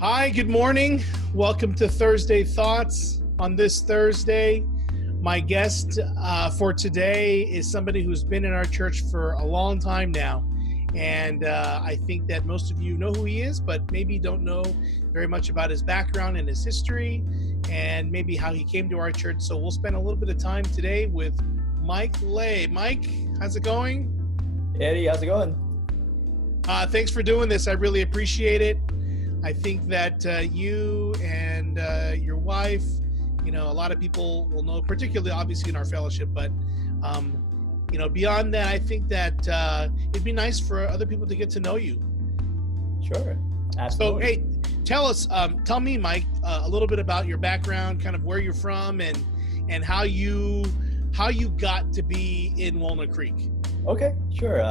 Hi, good morning. Welcome to Thursday Thoughts. On this Thursday, my guest for today is somebody who's been in our church for a long time now. And I think that most of you know who he is, but maybe don't know very much about his background and his history and maybe how he came to our church. So we'll spend a little bit of time today with Mike Lay. Mike, how's it going? Eddie, how's it going? Thanks for doing this. I really appreciate it. I think that you and your wife, a lot of people will know, particularly obviously in our fellowship, but beyond that, I think that it'd be nice for other people to get to know you. Sure, absolutely. So, hey, tell me, Mike, a little bit about your background, kind of where you're from, and how you got to be in Walnut Creek. Okay, sure.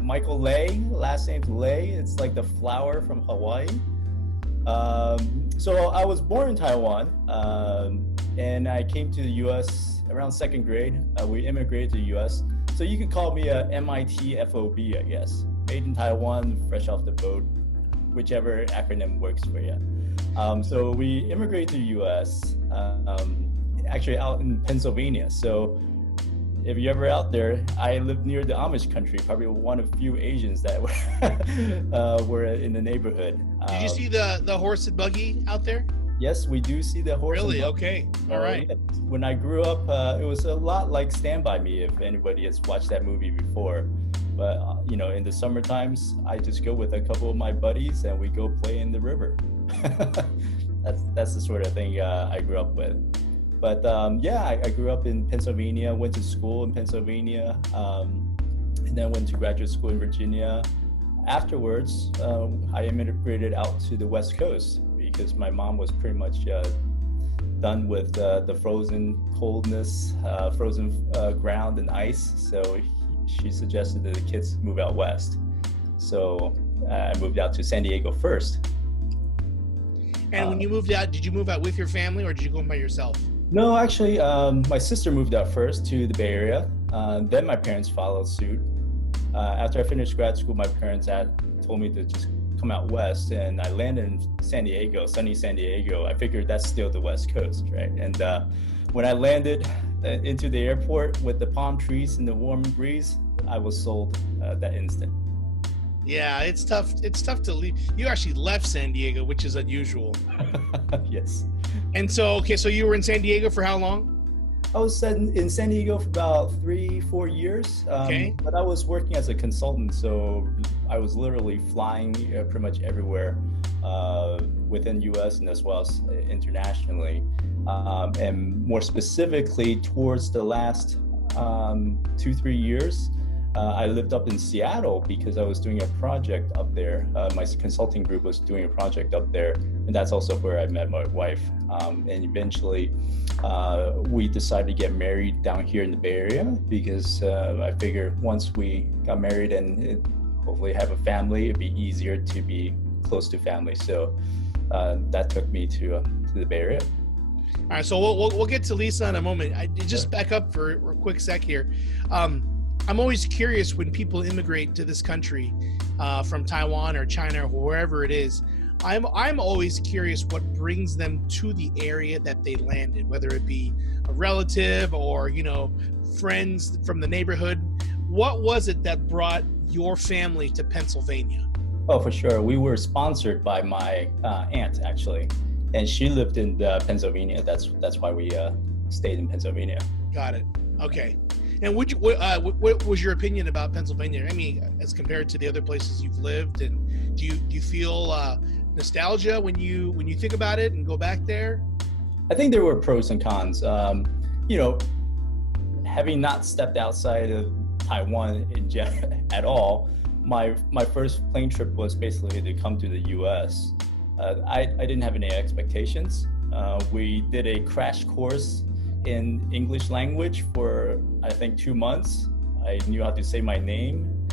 Michael Lay, last name's Lay. It's like the flower from Hawaii. So I was born in Taiwan, and I came to the U.S. around second grade. We immigrated to the U.S. So you could call me a MIT FOB, I guess. Made in Taiwan, fresh off the boat, whichever acronym works for you. So we immigrated to the U.S., actually out in Pennsylvania. So if you're ever out there, I live near the Amish country, probably one of few Asians that were in the neighborhood. Did you see the horse and buggy out there? Yes, we do see the horse. Really? Okay. All right. Yeah. When I grew up, it was a lot like Stand By Me, if anybody has watched that movie before. But, in the summer times, I just go with a couple of my buddies and we go play in the river. That's the sort of thing I grew up with. But I grew up in Pennsylvania, went to school in Pennsylvania, and then went to graduate school in Virginia. Afterwards, I immigrated out to the West Coast because my mom was pretty much done with the frozen coldness, frozen ground and ice. So she suggested that the kids move out west. So I moved out to San Diego first. And when you moved out, did you move out with your family or did you go by yourself? No, actually, my sister moved out first to the Bay Area. Then my parents followed suit. After I finished grad school, my parents told me to just come out west, and I landed in San Diego, sunny San Diego. I figured that's still the West Coast, right? And when I landed into the airport with the palm trees and the warm breeze, I was sold that instant. Yeah, it's tough. It's tough to leave. You actually left San Diego, which is unusual. Yes. And so you were in San Diego for how long? I was in San Diego for about 3-4 years. Okay. But I was working as a consultant, so I was literally flying pretty much everywhere within U.S. and as well as internationally. And more specifically, towards the last 2-3 years, I lived up in Seattle because I was doing a project up there. My consulting group was doing a project up there, and that's also where I met my wife. And eventually, we decided to get married down here in the Bay Area because I figured once we got married and hopefully have a family, it'd be easier to be close to family. So that took me to the Bay Area. All right, so we'll get to Lisa in a moment. I just back up for a quick sec here. I'm always curious when people immigrate to this country from Taiwan or China or wherever it is. I'm always curious what brings them to the area that they landed, whether it be a relative or friends from the neighborhood. What was it that brought your family to Pennsylvania? Oh, for sure. We were sponsored by my aunt actually, and she lived in Pennsylvania. That's why we stayed in Pennsylvania. Got it. Okay. And what was your opinion about Pennsylvania? I mean, as compared to the other places you've lived, and do you feel nostalgia when you think about it and go back there? I think there were pros and cons. Having not stepped outside of Taiwan at all, my first plane trip was basically to come to the U.S. I didn't have any expectations. We did a crash course in English language for, I think, 2 months. I knew how to say my name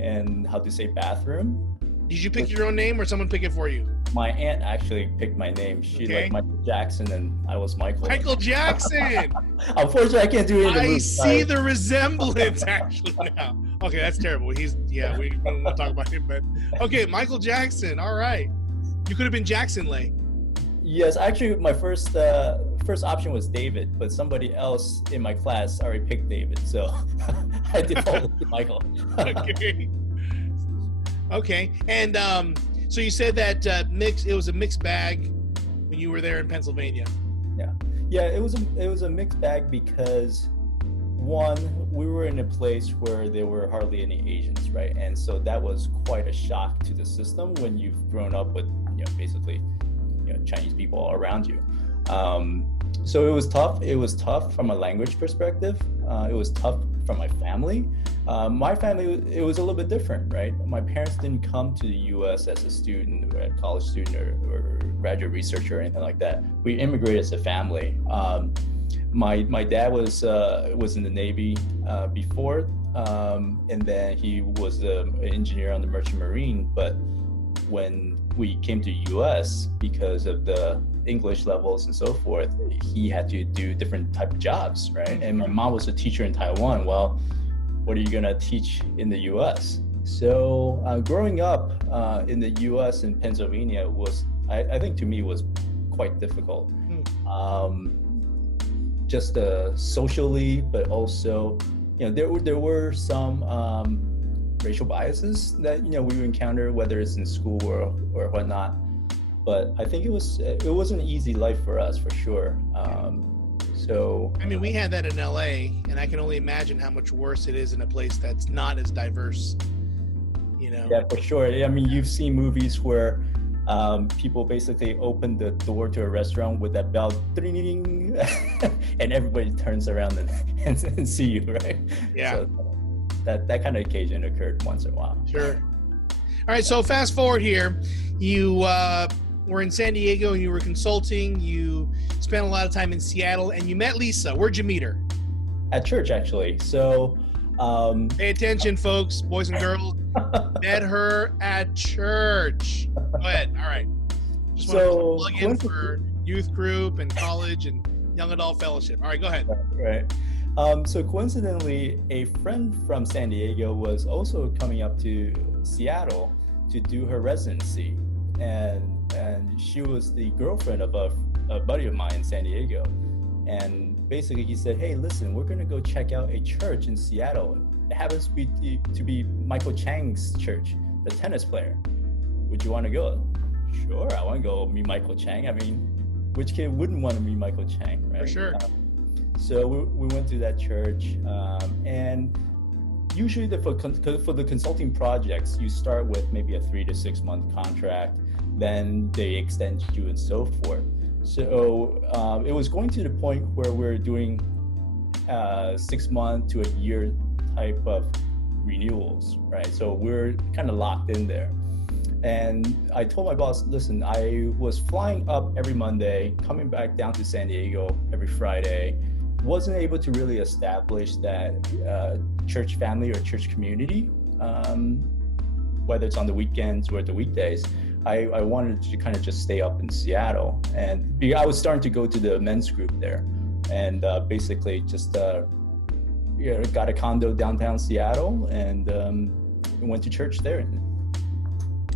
and how to say bathroom. Did you pick your own name or someone pick it for you? My aunt actually picked my name. She Okay. liked Michael Jackson, and I was Michael. Michael Jackson. Unfortunately, I can't do it in the movie. I see the resemblance actually now. Okay, that's terrible. We don't want to talk about him, but okay, Michael Jackson. All right, you could have been Jackson Lay. Yes, actually, my first option was David, but somebody else in my class already picked David, so I defaulted to Michael. Okay. Okay, and so you said that it was a mixed bag when you were there in Pennsylvania. Yeah, it was a mixed bag because one, we were in a place where there were hardly any Asians, right? And so that was quite a shock to the system when you've grown up with, basically, Chinese people around you. So it was tough. It was tough from a language perspective. It was tough from my family. My family, it was a little bit different, right? My parents didn't come to the U.S. as a student or a college student or graduate researcher or anything like that. We immigrated as a family. My dad was in the Navy before, and then he was an engineer on the Merchant Marine. But when we came to U.S., because of the English levels and so forth, he had to do different type of jobs, right? And my mom was a teacher in Taiwan. Well, what are you gonna teach in the U.S.? So growing up in the U.S. and Pennsylvania was, I think to me, was quite difficult. Just socially, but also, there were some racial biases that we would encounter, whether it's in school or whatnot. But I think it was an easy life for us, for sure. So I mean, we had that in LA, and I can only imagine how much worse it is in a place that's not as diverse. Yeah, for sure. I mean, you've seen movies where people basically open the door to a restaurant with that bell, ding, and everybody turns around and see you, right? Yeah. So that kind of occasion occurred once in a while. Sure. All right, so fast forward here. You were in San Diego and you were consulting. You spent a lot of time in Seattle and you met Lisa. Where'd you meet her? At church, actually. So pay attention, folks, boys and girls. Met her at church. Go ahead. All right. Just want to plug in for youth group and college and young adult fellowship. All right, go ahead. Right. So coincidentally, a friend from San Diego was also coming up to Seattle to do her residency, and she was the girlfriend of a buddy of mine in San Diego. And basically he said, hey, listen, we're going to go check out a church in Seattle. It happens to be Michael Chang's church, the tennis player. Would you want to go? Sure, I want to go meet Michael Chang. I mean, which kid wouldn't want to meet Michael Chang, right? For sure. So we went to that church, and usually for the consulting projects, you start with maybe a 3 to 6 month contract, then they extend you and so forth. So it was going to the point where we're doing 6 month to a year type of renewals, right? So we're kind of locked in there. And I told my boss, listen, I was flying up every Monday, coming back down to San Diego every Friday, wasn't able to really establish that church family or church community, whether it's on the weekends or the weekdays. I wanted to kind of just stay up in Seattle, and I was starting to go to the men's group there, and basically just got a condo downtown Seattle and went to church there.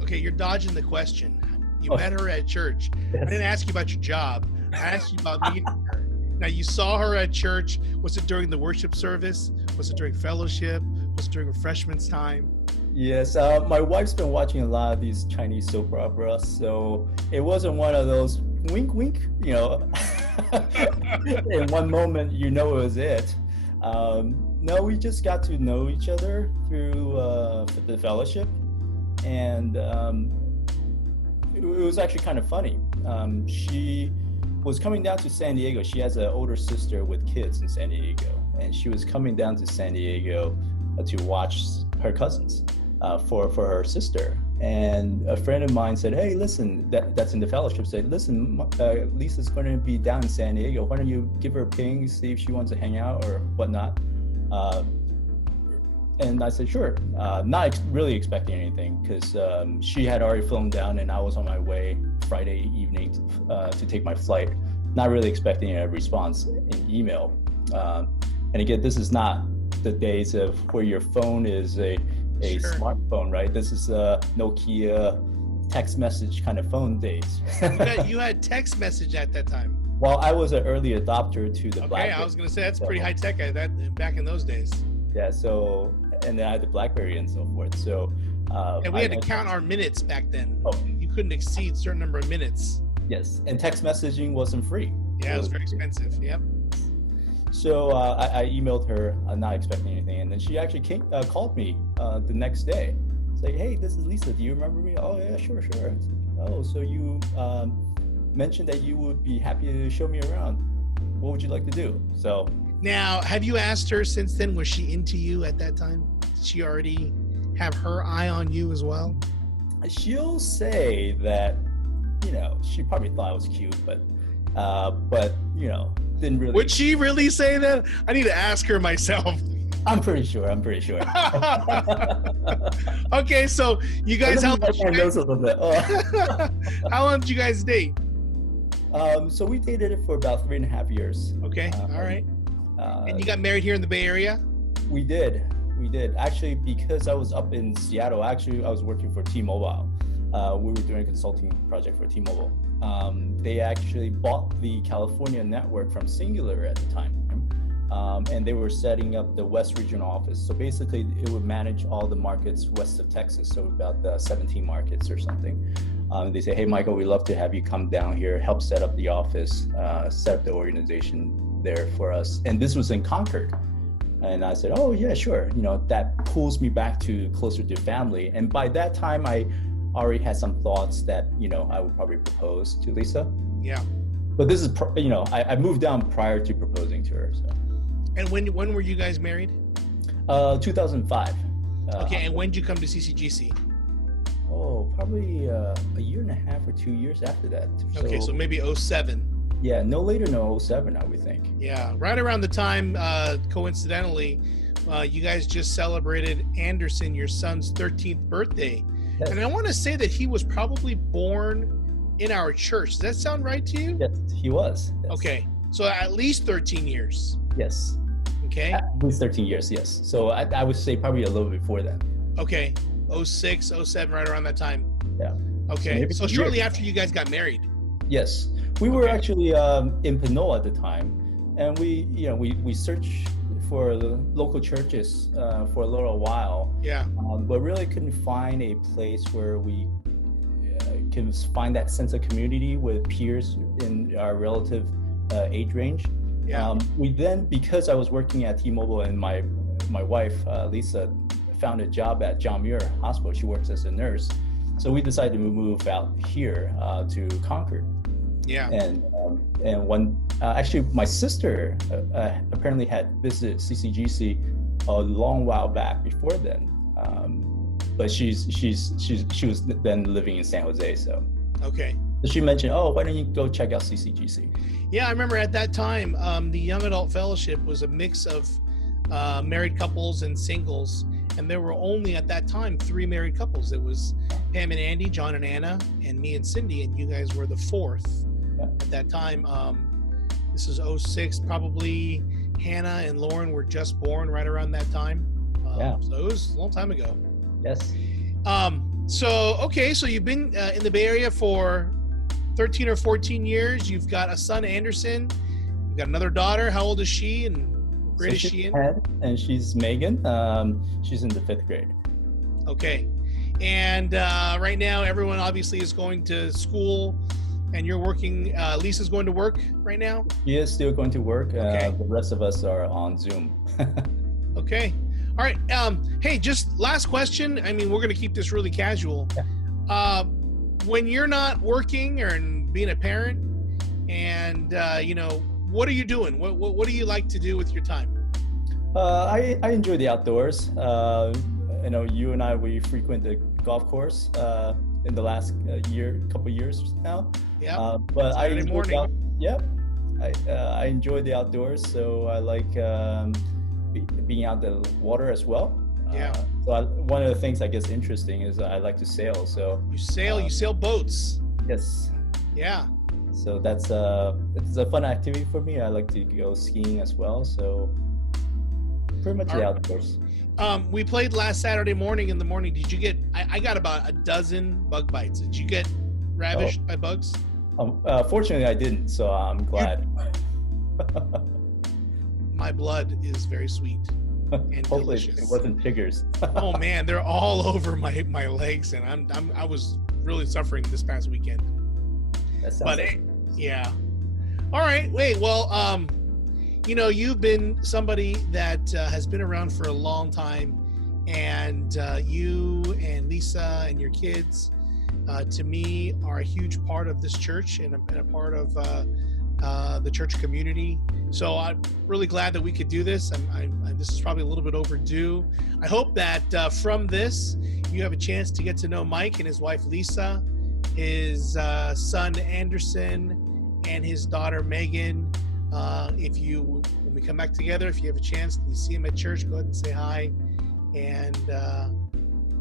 Okay, you're dodging the question. You met her at church. I didn't ask you about your job. I asked you about meeting her. Now, you saw her at church. Was it during the worship service? Was it during fellowship? Was it during refreshments time? Yes, my wife's been watching a lot of these Chinese soap operas, so it wasn't one of those wink, wink, in one moment, it was it. No, we just got to know each other through the fellowship, and it was actually kind of funny. She was coming down to San Diego. She has an older sister with kids in San Diego, and she was coming down to San Diego to watch her cousins for her sister. And a friend of mine said, hey, listen, that's in the fellowship, said, listen, Lisa's going to be down in San Diego. Why don't you give her a ping, see if she wants to hang out or whatnot. And I said, sure. Not really expecting anything because she had already flown down and I was on my way Friday evening to take my flight. Not really expecting a response in email. And again, this is not the days of where your phone is a Sure. smartphone, right? This is a Nokia text message kind of phone days. You had text message at that time. Well, I was an early adopter to the Okay, BlackBerry. I was gonna say that's pretty high tech back in those days. Yeah, so, and then I had the BlackBerry and so forth. So, And we had to count our minutes back then. Oh. You couldn't exceed a certain number of minutes. yes, and text messaging wasn't free. Yeah, it was very expensive. Yep. So I emailed her, not expecting anything, and then she actually called me the next day. It's like, hey, this is Lisa. Do you remember me? Oh yeah, sure. Oh, so you mentioned that you would be happy to show me around. What would you like to do? So Now, have you asked her since then? Was she into you at that time? Did she already have her eye on you as well? she'll say that, you know, she probably thought I was cute, but you know, didn't really. Would she really say that? I need to ask her myself. I'm pretty sure. Okay, so you guys, how my nose a little bit. how long did you guys date? So we dated it for about 3.5 years. Okay, all right. And you got married here in the Bay Area? We did. Actually, because I was up in Seattle, I was working for T-Mobile. We were doing a consulting project for T-Mobile. They actually bought the California network from Singular at the time. And they were setting up the West Regional Office. So basically, it would manage all the markets west of Texas, so about 17 markets or something. They say, hey, Michael, we'd love to have you come down here, help set up the office, set up the organization there for us. And this was in Concord. And I said, oh, yeah, sure. You know, that pulls me back to closer to family. And by that time, I already had some thoughts that, you know, I would probably propose to Lisa. Yeah. But this is, you know, I moved down prior to proposing to her. So. And when were you guys married? 2005. Okay, and when did you come to CCGC? Oh, probably a year and a half or 2 years after that. Okay, so maybe 07. Yeah, no later than 07, I would think. Yeah, right around the time, coincidentally, you guys just celebrated Anderson, your son's 13th birthday. Yes. And I want to say that he was probably born in our church. Does that sound right to you? Yes, he was. Yes. Okay, so at least 13 years. Yes. Okay. At least 13 years, yes. So I would say probably a little before then. Okay, 06, 07, right around that time. Yeah. Okay, so maybe shortly after you guys got married. Yes. We were actually in Panola at the time, and we searched for the local churches for a little while. Yeah. But really couldn't find a place where we can find that sense of community with peers in our relative age range. Yeah. We then, because I was working at T-Mobile and my wife, Lisa, found a job at John Muir Hospital. She works as a nurse. So we decided to move out here to Concord. Yeah. And one, actually my sister apparently had visited CCGC a long while back before then. But she was then living in San Jose, so. Okay. So she mentioned, oh, why don't you go check out CCGC? Yeah, I remember at that time, the Young Adult Fellowship was a mix of married couples and singles. And there were only at that time 3 married couples. It was Pam and Andy, John and Anna, and me and Cindy, and you guys were the 4th at that time. This is 06, probably Hannah and Lauren were just born right around that time. So it was a long time ago. Yes. So you've been in the Bay Area for 13 or 14 years. You've got a son, Anderson. You've got another daughter. How old is she? And grade is she in? 10, and she's Megan. She's in the 5th grade. Okay. And right now, everyone obviously is going to school, and you're working. Lisa's going to work right now? She is still going to work. Okay. The rest of us are on Zoom. Okay. All right. Hey, just last question. I mean, we're going to keep this really casual. Yeah. When you're not working or being a parent, and what are you doing? What do you like to do with your time? I enjoy the outdoors. You and I, we frequent the golf course in the last couple years now. Yeah. But Saturday morning. I enjoy the outdoors, so I like being out the water as well. Yeah. One of the things I guess interesting is I like to sail. So You sail boats. yes. Yeah. So it's a fun activity for me. I like to go skiing as well. So pretty much the outdoors. We played last Saturday morning in the morning. Did you get, I got about a dozen bug bites. Did you get ravished by bugs? Fortunately I didn't, so I'm glad. My blood is very sweet and Hopefully delicious. it wasn't chiggers. Oh man, they're all over my legs, and I was really suffering this past weekend. That sounds yeah. All right, wait. Well, you've been somebody that has been around for a long time, and you and Lisa and your kids, to me, are a huge part of this church and a part of the church community. So I'm really glad that we could do this. This is probably a little bit overdue. I hope that from this, you have a chance to get to know Mike and his wife, Lisa, his son, Anderson, and his daughter, Megan. When we come back together, if you have a chance to see him at church, go ahead and say hi. And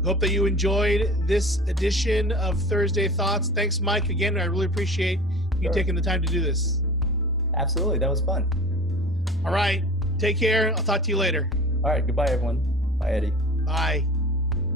hope that you enjoyed this edition of Thursday Thoughts. Thanks, Mike. Again, I really appreciate you taking the time to do this. Absolutely. That was fun. All right. Take care. I'll talk to you later. All right. Goodbye, everyone. Bye, Eddie. Bye.